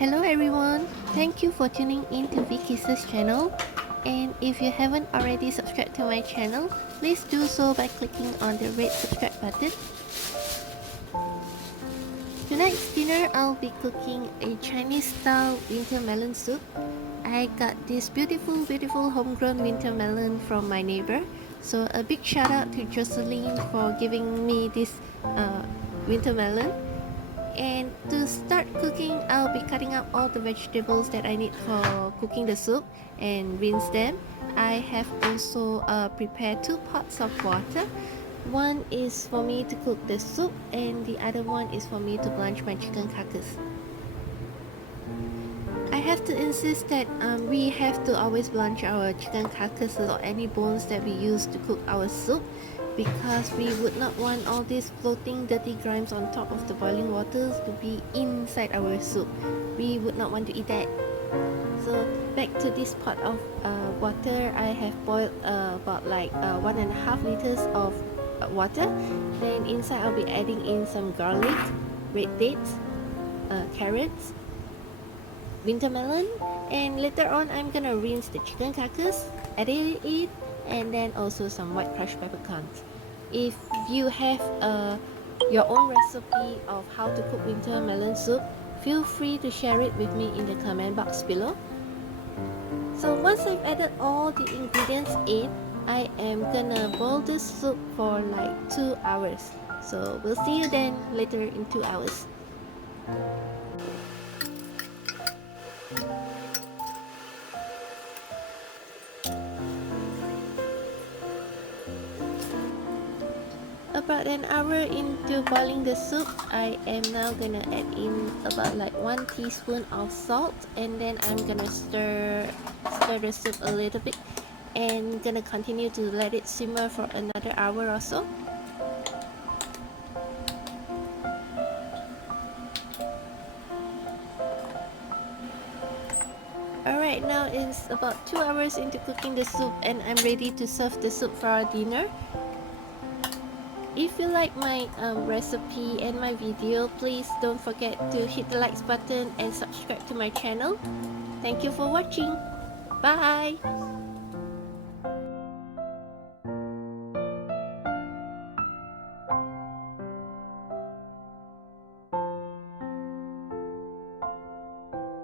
Hello everyone, thank you for tuning in to Vicky's channel, and if you haven't already subscribed to my channel, please do so by clicking on the red subscribe button. Tonight's dinner I'll be cooking a Chinese style winter melon soup. I got this beautiful homegrown winter melon from my neighbor, so a big shout out to Jocelyn for giving me this winter melon. And to start cooking, I'll be cutting up all the vegetables that I need for cooking the soup and rinse them. I have also prepared 2 pots of water. One is for me to cook the soup and the other one is for me to blanch my chicken carcass. I have to insist that we have to always blanch our chicken carcasses or any bones that we use to cook our soup, because we would not want all these floating dirty grimes on top of the boiling waters to be inside our soup. We would not want to eat that. So back to this pot of water, I have boiled about 1.5 liters of water. Then inside I'll be adding in some garlic, red dates, carrots, winter melon, and later on I'm gonna rinse the chicken carcass, add it, and then also some white crushed peppercorns. If you have your own recipe of how to cook winter melon soup, feel free to share it with me in the comment box below. So once I've added all the ingredients in, I am gonna boil this soup for like 2 hours. So we'll see you then later in 2 hours. About an hour into boiling the soup, I am now gonna add in about 1 teaspoon of salt, and then I'm gonna stir the soup a little bit and gonna continue to let it simmer for another hour or so. Alright, now it's about 2 hours into cooking the soup and I'm ready to serve the soup for our dinner. If you like my recipe and my video, please don't forget to hit the likes button and subscribe to my channel. Thank you for watching. Bye!